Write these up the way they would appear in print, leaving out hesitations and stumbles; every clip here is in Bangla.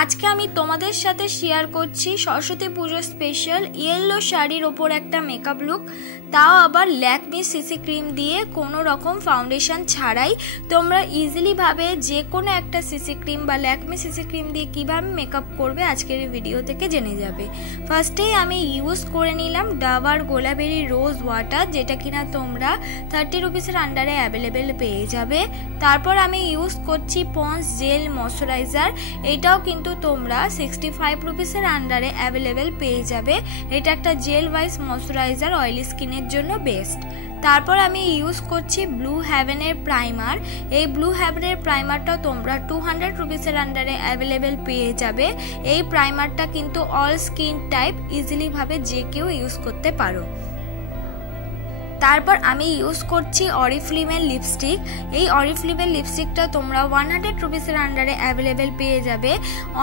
আজকে আমি তোমাদের সাথে শেয়ার করছি সরস্বতী পুজো স্পেশাল ইয়েলো শাড়ির ওপর একটা মেকআপ লুক, তাও আবার ল্যাকমি সিসি ক্রিম দিয়ে, কোনো রকম ফাউন্ডেশন ছাড়াই। তোমরা ইজিলি ভাবে যে কোনো একটা সিসি ক্রিম বা ল্যাকমি সিসি ক্রিম দিয়ে কিভাবে মেকআপ করবে আজকের এই ভিডিও থেকে জেনে যাবে। ফার্স্টেই আমি ইউজ করে নিলাম ডাবার গোলাবেরি রোজ ওয়াটার, যেটা কিনা তোমরা 30 রুপিসের আন্ডারে অ্যাভেলেবেল পেয়ে যাবে। তারপর আমি ইউজ করছি পন্স জেল ময়শ্চারাইজার, এটাও কিন্তু তোমরা 65 রুপিসের আন্ডারে অ্যাভেলেবেল পেয়ে যাবে। এটা একটা জেল ওয়াইজ ময়শ্চারাইজার, অয়েলি স্কিনের জন্য বেস্ট। তারপর আমি ইউজ করছি ব্লু হেভেনের প্রাইমার। এই ব্লু হেভেনের প্রাইমারটা তোমরা 200 রুপিসের আন্ডারে অ্যাভেলেবেল পেয়ে যাবে। এই প্রাইমারটা কিন্তু অল স্কিন টাইপ ইজিলি ভাবে যে কেউ ইউজ করতে পারো। তারপর আমি ইউজ করছি অরিফ্লেমের লিপস্টিক। এই অরিফ্লেমের লিপস্টিকটা তোমরা 100 রুপিসের আন্ডারে অ্যাভেলেবেল পেয়ে যাবে।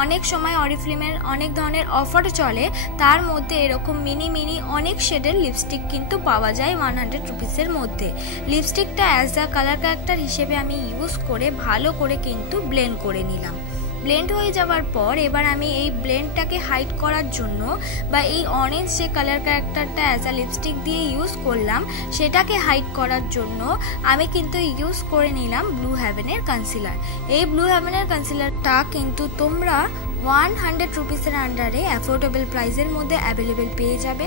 অনেক সময় অরিফ্লেমের অনেক ধরনের অফার চলে, তার মধ্যে এরকম মিনি অনেক শেডের লিপস্টিক কিন্তু পাওয়া যায় 100 রুপিসের মধ্যে। লিপস্টিকটা অ্যাজ আ কালার ক্যারেক্টার হিসেবে আমি ইউজ করে ভালো করে কিন্তু ব্লেন্ড করে নিলাম। ব্লেন্ড হয়ে যাওয়ার পর এবার আমি এই ব্লেন্ডটাকে হাইড করার জন্য বা এই অরেঞ্জ যে কালার ক্যারেক্টারটা অ্যাজ আ লিপস্টিক দিয়ে ইউজ করলাম সেটাকে হাইড করার জন্য আমি কিন্তু ইউজ করে নিলাম ব্লু হেভেনের কনসিলার। এই ব্লু হেভেনের কনসিলারটা কিন্তু তোমরা 100 রুপিসের আন্ডারে অ্যাফোর্ডেবল প্রাইসের মধ্যে অ্যাভেলেবেল পেয়ে যাবে।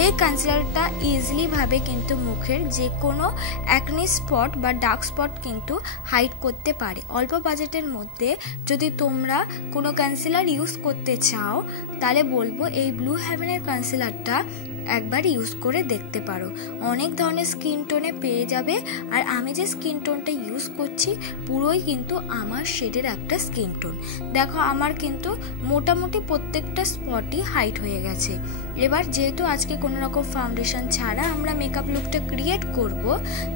এই কনসিলারটা ইজিলি ভাবে কিন্তু মুখের যে কোনো অ্যাকনি স্পট বা ডার্ক স্পট কিন্তু হাইড করতে পারে। অল্প বাজেটের মধ্যে যদি তোমরা কোনো কনসিলার ইউজ করতে চাও তাহলে বলবো এই ব্লু হেভেনের কনসিলারটা একবার ইউজ করে দেখতে পারো। অনেক ধরনের স্কিন টোনে পেয়ে যাবে, আর আমি যে স্কিন টোনটা ইউজ করছি পুরোই কিন্তু আমার শেডের একটা স্কিন টোন। দেখো আমার কিন্তু মোটামুটি প্রত্যেকটা স্পটই হাইট হয়ে গেছে। এবার যেহেতু আজকে কোনো রকম ফাউন্ডেশন ছাড়া আমরা মেকআপ লুকটা ক্রিয়েট করব,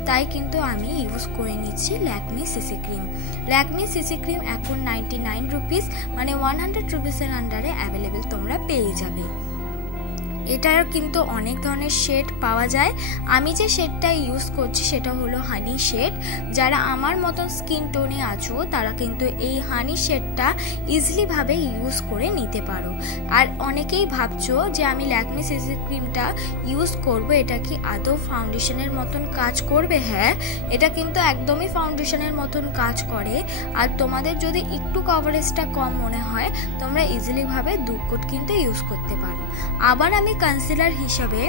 তাই কিন্তু আমি ইউজ করে নিচ্ছি Lakme CC cream. Lakme CC cream এখন 99 রুপিস মানে 100 রুপিসের আন্ডারে অ্যাভেলেবেল তোমরা পেয়ে যাবে। এটারও কিন্তু অনেক ধরনের শেড পাওয়া যায়। আমি যে শেডটা ইউজ করছি সেটা হলো হানি শেড। যারা আমার মতন স্কিন টোনে আছো তারা কিন্তু এই হানি শেডটা ইজিলি ভাবে ইউজ করে নিতে পারো। আর অনেকেই ভাবছো যে আমি ল্যাকমি সিসি ক্রিমটা ইউজ করব, এটা কি আদৌ ফাউন্ডেশনের মতন কাজ করবে? হ্যাঁ, এটা কিন্তু একদমই ফাউন্ডেশনের মতন কাজ করে। আর তোমাদের যদি একটু কভারেজটা কম মনে হয় তোমরা ইজিলি ভাবে 2 কোট কিন্তু ইউজ করতে পারো। আবার আমি কনসিলার হিসাবে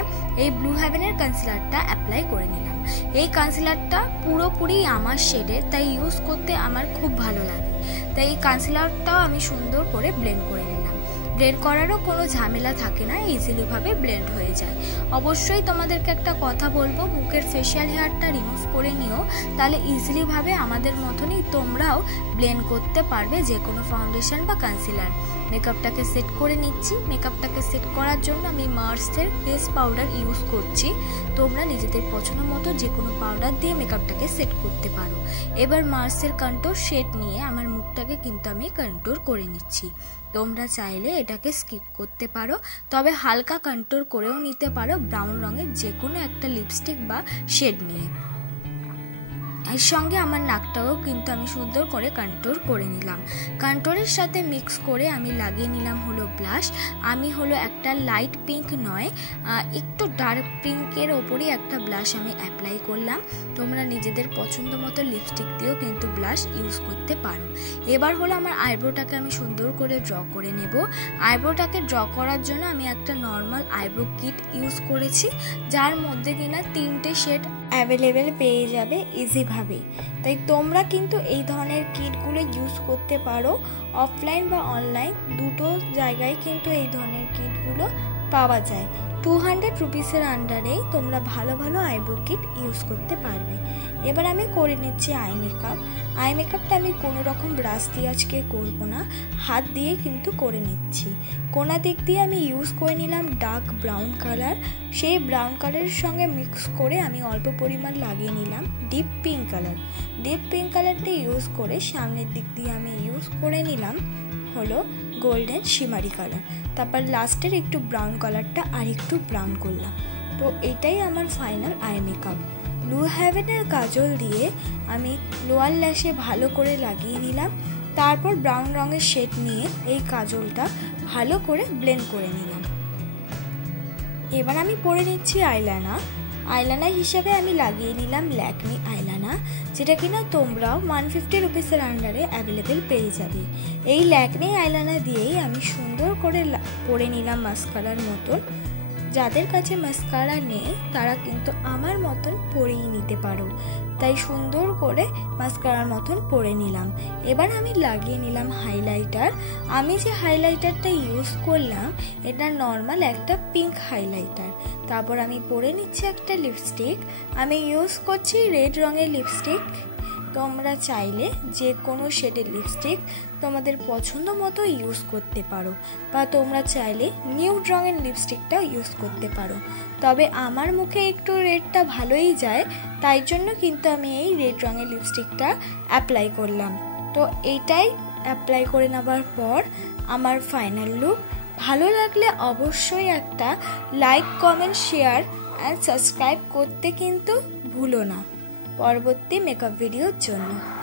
এই ব্লু হেভেনের কনসিলারটা অ্যাপ্লাই করে নিলাম। এই কনসিলারটা পুরোপুরি আমার শেডের, তাই ইউজ করতে আমার খুব ভালো লাগে। তাই এই কনসিলারটাও আমি সুন্দর করে ব্লেন্ড করে নিলাম। ব্লেন্ড করারও কোনো ঝামেলা থাকে না, ইজিলি ভাবে ব্লেন্ড হয়ে যায়। অবশ্যই তোমাদেরকে একটা কথা বলবো, মুখের ফেশিয়াল হেয়ারটা রিমুভ করে নিও, তাহলে ইজিলি ভাবে আমাদের মতনই তোমরাও ব্লেন্ড করতে পারবে যে কোনো ফাউন্ডেশন বা কনসিলার। মেকআপটাকে সেট করে নিচ্ছি। মেকআপটাকে সেট করার জন্য আমি মার্সের ফেস পাউডার ইউজ করছি। তোমরা নিজেদের পছন্দ মতো যে কোনো পাউডার দিয়ে মেকআপটাকে সেট করতে পারো। এবার মার্সের কন্ট্যুর শেড নিয়ে আমার মুখটাকে কিন্তু আমি কন্ট্যুর করে নিচ্ছি। তোমরা চাইলে এটাকে স্কিপ করতে পারো, তবে হালকা কন্ট্যুর করেও নিতে পারো ব্রাউন রঙের যে কোনো একটা লিপস্টিক বা শেড নিয়ে। এর সঙ্গে আমার নাকটাও কিন্তু আমি সুন্দর করে কন্ট্যুর করে নিলাম। কন্ট্যুরের সাথে মিক্স করে আমি লাগিয়ে নিলাম হলো ব্লাশ। আমি হলো একটা লাইট পিঙ্ক নয়, একটু ডার্ক পিঙ্কের ওপরই একটা ব্লাশ আমি অ্যাপ্লাই করলাম। তোমরা নিজেদের পছন্দ মতো লিপস্টিক দিয়েও কিন্তু ব্লাশ ইউজ করতে পারো। এবার হলো আমার আইব্রোটাকে আমি সুন্দর করে ড্র করে নেব। আইব্রোটাকে ড্র করার জন্য আমি একটা নর্মাল আইব্রো কিট ইউজ করেছি, যার মধ্যে কিনা 3টে শেড অ্যাভেলেবেল পেয়ে যাবে ইজিভাবে। তাই তোমরা কিন্তু এই ধরনের কিটগুলো ইউজ করতে পারো। অফলাইন বা অনলাইন দুটো জায়গায় কিন্তু এই ধরনের কিটগুলো পাওয়া যায়। 200 রুপিসের আন্ডারেই তোমরা ভালো ভালো আইব্রো কিট ইউজ করতে পারবে। এবার আমি করে নিচ্ছি আই মেকআপ। আই মেকআপটা আমি কোনো রকম ব্রাশ দিয়ে আজকে করবো না, হাত দিয়ে কিন্তু করে নিচ্ছি। কোনা দিক দিয়ে আমি ইউজ করে নিলাম ডার্ক ব্রাউন কালার। সেই ব্রাউন কালারের সঙ্গে মিক্স করে আমি অল্প পরিমাণ লাগিয়ে নিলাম deep pink colour. Deep pink কালারটা ইউজ করে সামনের দিক দিয়ে আমি ইউজ করে নিলাম হলো গোল্ডেন শিমারি কালার। তারপর লাস্টের একটু ব্রাউন কালারটা আর একটু ব্রাউন করলাম। তো এটাই আমার ফাইনাল আই মেকআপ। ব্লু হেভেনের কাজল দিয়ে আমি লোয়ার ল্যাশে ভালো করে লাগিয়ে নিলাম। তারপর ব্রাউন রঙের শেড নিয়ে এই কাজলটা ভালো করে ব্লেন্ড করে নিলাম। এবার আমি পরে নিচ্ছি আইলাইনার হিসেবে আমি লাগিয়ে নিলাম ল্যাকমি আইলাইনার, যেটা কিনা তোমরাও 150 রুপিসের আন্ডারে অ্যাভেলেবেল পেয়ে যাবে। এই ল্যাকমি আইলাইনার দিয়েই আমি সুন্দর করে পরে নিলাম মাস্কারার মতন। যাদের কাছে মাস্কারা নেই তারা কিন্তু আমার মতন পরেই নিতে পারো, তাই সুন্দর করে মাস্কারার মতন পরে নিলাম। এবার আমি লাগিয়ে নিলাম হাইলাইটার। আমি যে হাইলাইটারটা ইউজ করলাম এটা নর্মাল একটা পিঙ্ক হাইলাইটার। তারপর আমি পরে নিচ্ছি একটা লিপস্টিক। আমি ইউজ করছি রেড রঙের লিপস্টিক। তোমরা চাইলে যে কোনো শেডের লিপস্টিক তোমাদের পছন্দ মতো ইউজ করতে পারো, বা তোমরা চাইলে নিউড রঙের লিপস্টিকটাও ইউজ করতে পারো। তবে আমার মুখে একটু রেডটা ভালোই যায়, তাই জন্য কিন্তু আমি এই রেড রঙের লিপস্টিকটা অ্যাপ্লাই করলাম। তো এইটাই অ্যাপ্লাই করে নেবার পর আমার ফাইনাল লুক। ভালো লাগলে অবশ্যই একটা like, comment, share and subscribe করতে কিন্তু ভুলো না পরবর্তী মেকআপ ভিডিওর জন্য।